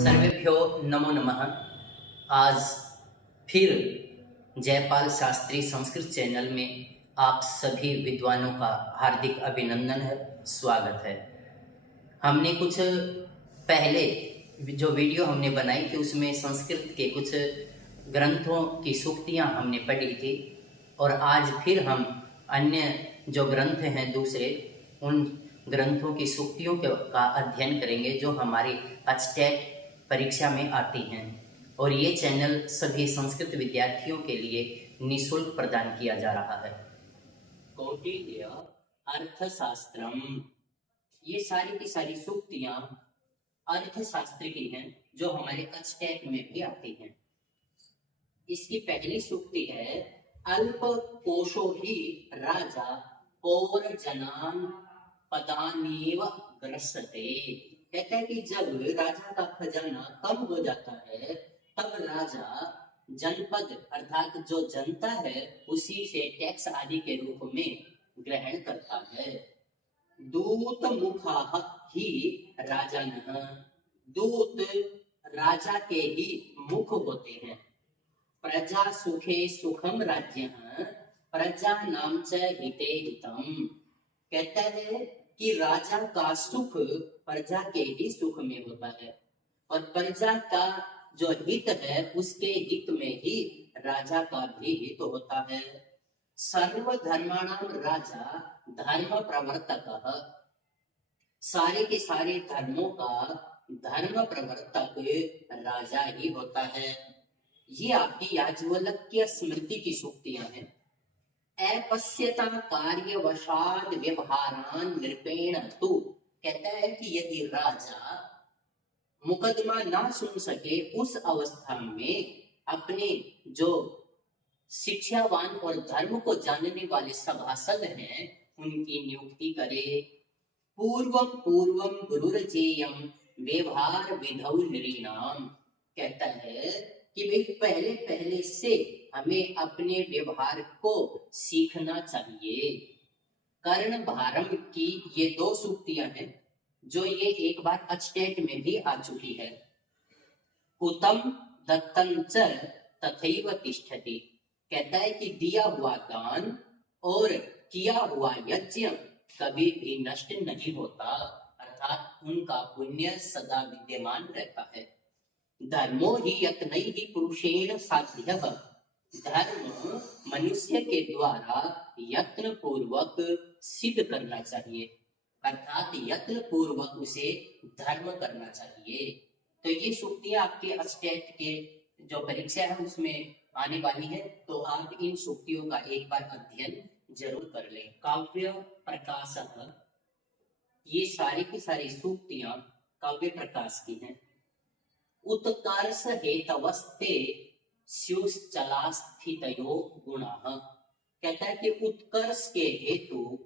सर्वेभ्यो नमो नमः। आज फिर जयपाल शास्त्री संस्कृत चैनल में आप सभी विद्वानों का हार्दिक अभिनंदन है, स्वागत है। हमने कुछ पहले जो वीडियो हमने बनाई थी उसमें संस्कृत के कुछ ग्रंथों की सूक्तियाँ हमने पढ़ी थी और आज फिर हम अन्य जो ग्रंथ हैं दूसरे उन ग्रंथों की सूक्तियों का अध्ययन करेंगे जो हमारी एचटेट परीक्षा में आती हैं और ये चैनल सभी संस्कृत विद्यार्थियों के लिए निःशुल्क प्रदान किया जा रहा है। कौटिल्य अर्थशास्त्रम, ये सारी की सारी सूक्तियां अर्थशास्त्र की हैं जो हमारे एचटेट में भी आती हैं। इसकी पहली सूक्ति है अल्प कोशो ही राजा पौरजनान पदानीव ग्रसते। कहता है कि जब राजा का खजाना कम हो जाता है तब राजा जनपद अर्थात जो जनता है उसी से टैक्स आदि के रूप में ग्रहण करता है। दूत मुखा ही राजनः, दूत राजा के ही मुख होते हैं। प्रजा सुखे सुखम राज्यः प्रजा नाम च हिते हितम। कहता है कि राजा का सुख प्रजा के ही सुख में होता है और प्रजा का जो हित है उसके हित में ही राजा का भी हित होता है। सर्वधर्माणाम राजा धर्म प्रवर्तकः, सारे के सारे धर्मों का धर्म प्रवर्तक राजा ही होता है। ये आपकी याज्ञवल्क्य स्मृति की सूक्तियां हैं। अपश्यता कार्यवशाद व्यवहारान नृपेण तु, कहता है कि यदि राजा मुकदमा ना सुन सके उस अवस्था में अपने जो शिक्षावान और धर्म को जानने वाले सभासद हैं उनकी नियुक्ति करे। पूर्वम पूर्वम गुरुर्जेयम व्यवहार विधौ नृणाम, कहता है कि भाई पहले पहले से हमें अपने व्यवहार को सीखना चाहिए। कर्ण भारम की ये दो सूक्तियां हैं जो ये एक बार एचटेट में भी आ चुकी है। उतम दत्तं च तथैव तिष्ठति, कहता है कि दिया हुआ दान और किया हुआ यज्ञ कभी भी नष्ट नहीं होता, अर्थात उनका पुण्य सदा विद्यमान रहता है। धर्मो ही यत्नैः पुरुषेण साध्यः, धर्म मनुष्य के द्वारा यत्न पूर्वक सिद्ध करना चाहिए, अर्थात यत्न पूर्वक उसे धर्म करना चाहिए। तो ये सूक्तियां आपके एचटेट के जो परीक्षा है उसमें आने वाली है, तो आप इन सूक्तियों का एक बार अध्ययन जरूर कर लें। काव्य प्रकाशः, ये सारी की सारी सूक्तियां काव्य प्रकाश की हैं। उत्कर्ष हेतवस्ते स्युश्चलास्थितयो गुणाः, कहता है कि उत्कर्ष के हेतु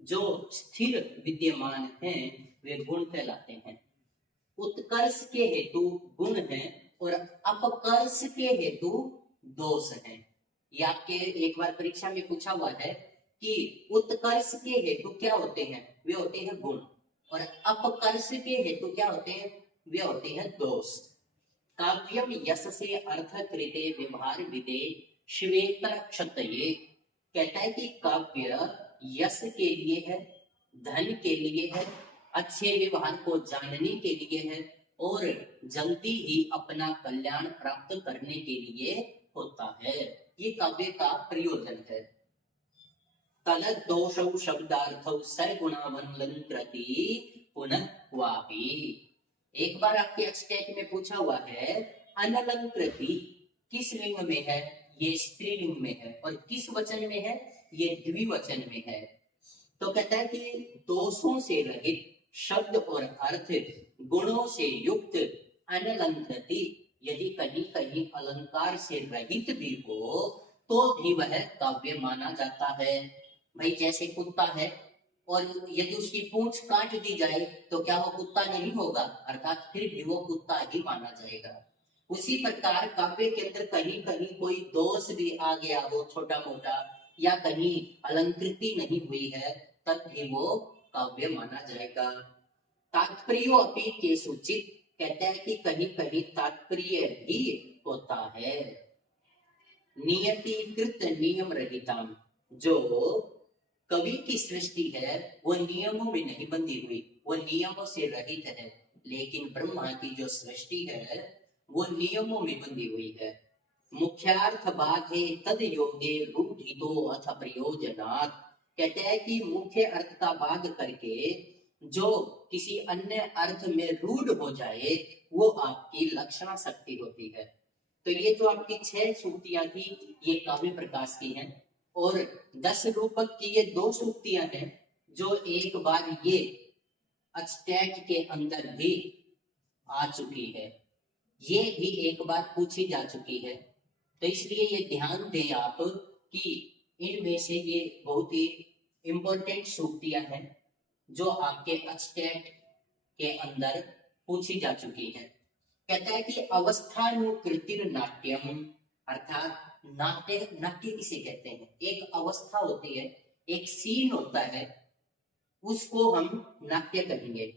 जो स्थिर विद्यमान हैं वे गुण कहलाते हैं। उत्कर्ष के हेतु गुण हैं और अपकर्ष के हेतु दोष हैं। ये आपके एक बार परीक्षा में पूछा हुआ है कि उत्कर्ष के हेतु क्या होते हैं, वे होते हैं गुण, और अपकर्ष के हेतु क्या होते हैं, वे होते हैं दोष। काव्यम यश से अर्थ कृते व्यवहार विदे श्वेत्र क्षतये, कहता है कि काव्य यश के लिए है, धन के लिए है, अच्छे व्यवहार को जानने के लिए है और जल्दी ही अपना कल्याण प्राप्त करने के लिए होता है। ये काव्य का प्रयोजन है। तलद दोषौ शब्दार्थौ सर्वगुणावलंकृति पुनः क्वापि, एक बार आपके एचटेट में पूछा हुआ है अनलंकृति किस लिंग में है, ये स्त्रीलिंग में है, और किस वचन में है, ये द्विवचन में है। तो कहता है कि दोषों से रहित शब्द और अर्थ गुणों से युक्त अनलंकृति, यदि कहीं कहीं अलंकार से रहित भी हो तो भी वह काव्य माना जाता है। भाई जैसे कुत्ता है और यदि उसकी पूंछ काट दी जाए तो क्या वो कुत्ता नहीं होगा, अर्थात फिर भी वो कुत्ता ही माना जाएगा। उसी प्रकार काव्य के अंदर कहीं कहीं कोई दोष भी आ गया हो छोटा मोटा, या कहीं अलंकृति नहीं हुई है, तब भी वो काव्य माना जाएगा। तात्पर्यो अपि केषुचित्, कहते हैं कि कहीं कहीं तात्पर्य भी होता है। नियतिकृत नियम रहितम, जो कवि की सृष्टि है वो नियमों में नहीं बंधी हुई, वो नियमों से रहित है। लेकिन ब्रह्मा की जो सृष्टि है वो नियमों में बंधी हुई है। मुख्यार्थ बाधे तद योगे रूढ़ितो अथ प्रयोजनात्, कहते हैं कि मुख्य अर्थ का बाध करके जो किसी अन्य अर्थ में रूढ़ हो जाए वो आपकी लक्षणा शक्ति होती है। तो ये जो आपकी 6 सूक्तियां थी ये काव्य प्रकाश की हैं, और 10 रूपक की ये 2 सूक्तियां हैं जो एक बार ये अचटैट के अंदर भी आ चुकी है, ये भी एक बार पूछी जा चुकी है। तो इसलिए ये ध्यान दें आप कि इनमें से ये बहुत ही इंपॉर्टेंट सूक्तियां हैं जो आपके अचटैट के अंदर पूछी जा चुकी है। कहता है कि अवस्थानुकृतिर नाट्यम, अर्थात नाट्य, नाट्य किसे कहते हैं, एक अवस्था होती है, एक सीन होता है, उसको हम नाट्य कहेंगे।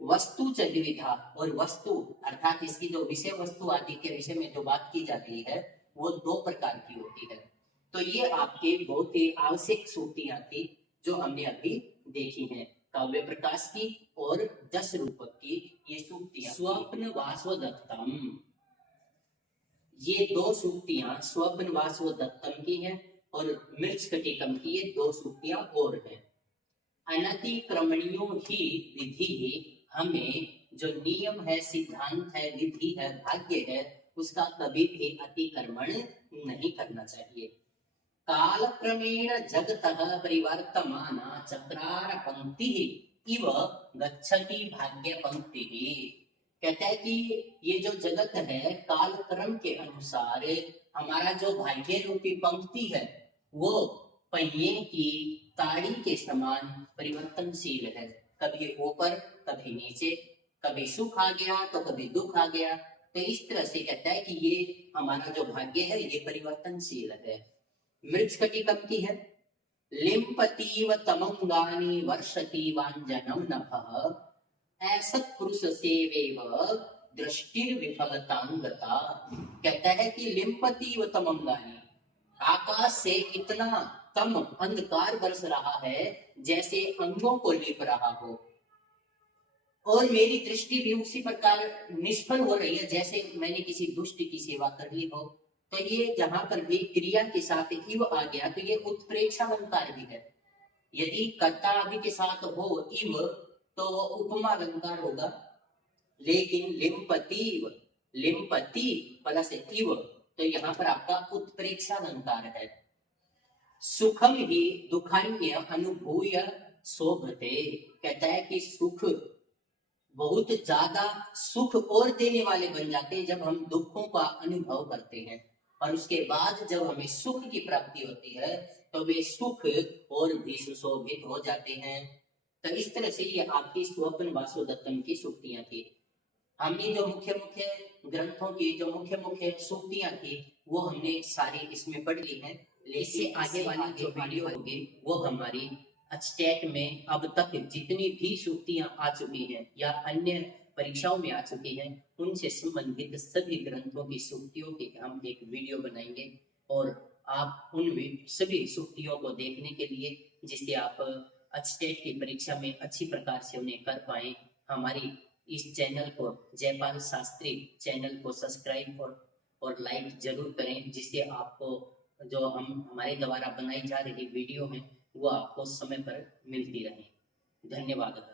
वस्तु च द्विधा, और वस्तु अर्थात इसकी जो विषय वस्तु आदि के विषय में जो बात की जा रही है वो 2 प्रकार की होती है। तो ये आपके बहुत ही आवश्यक सूक्तियां थी जो हमने अभी देखी हैं, काव्य प्रकाश की और 10 रूपक की ये सूक्तियां। स्वप्न वासवदत्तम, ये 2 सूक्तियां स्वप्न वासवदत्तम की हैं, और मृच्छकटिकम की ये 2 सूक्तियां और हैं। अनतिक्रमणीयो ही विधि, हमें जो नियम है, सिद्धांत है, विधि है, भाग्य है, उसका कभी भी अतिक्रमण नहीं करना चाहिए। काल क्रमेण जगतः परिवर्तमाना चक्रार पंक्ति इव गच्छति भाग्य पंक्ति। कहता है कि ये जो जगत है काल क्रम के अनुसार हमारा जो भाग्य रूपी पंक्ति है वो पहिए की ताड़ी के समान परिवर्तनशील है, कभी ऊपर कभी नीचे, कभी सुख आ गया तो कभी दुख आ गया। तो इस तरह से कहता है कि ये हमारा जो भाग्य है ये परिवर्तनशील है। मृच्छकटिकम की है, लिम्पतीव तमंगानि वर्षति वांजनम नभः, ऐसत पुरुष सेवेव दृष्टिर विफलतांगता। कहता है कि लिम्पतीव तमंगानि, आकाश से इतना तम अंधकार बरस रहा है जैसे अंगों को लिप रहा हो, और मेरी दृष्टि भी उसी प्रकार निष्फल हो रही है जैसे मैंने किसी दुष्ट की सेवा कर ली हो। तो ये जहां पर भी क्रिया के साथ इव आ गया तो ये उत्प्रेक्षा अलंकार भी है। यदि कर्ता आदि के साथ हो इव तो उपमा अलंकार होगा, लेकिन लिम्पति लिम्पति प्लस इव तो यहाँ पर आपका उत्प्रेक्षा अलंकार है। सुखम ही दुखान्य अनुभूय शोभते, कहता है कि सुख बहुत ज्यादा सुख और देने वाले बन जाते हैं जब हम दुखों का अनुभव करते हैं, और उसके बाद जब हमें सुख की प्राप्ति होती है तो वे सुख और भी सुशोभित हो जाते हैं। तो इस तरह से ये आपकी स्वप्न वासुदत्तम की सूक्तियां थी। हमने जो मुख्य मुख्य ग्रंथों की जो मुख्य मुख्य सूक्तियां थी वो हमने सारी इसमें पढ़ ली हैं। लेकिन आगे वाली जो वीडियो होगी वो हमारी अचटेट में अब तक जितनी भी सूक्तियां आ चुकी हैं या अन्य परीक्षाओं में आ चुकी हैं उनसे संबंधित सभी ग्रंथों की सूक्तियों की हम एक वीडियो बनाएंगे, और आप उन सभी सूक्तियों को देखने के लिए जिससे आप अचटेट की परीक्षा में अच्छी प्रकार से उन्हें कर पाए, हमारी इस चैनल को जयपाल शास्त्री चैनल को सब्सक्राइब और लाइक जरूर करें, जिससे आपको जो हम हमारे द्वारा बनाई जा रही वीडियो है वो आपको समय पर मिलती रहे। धन्यवाद।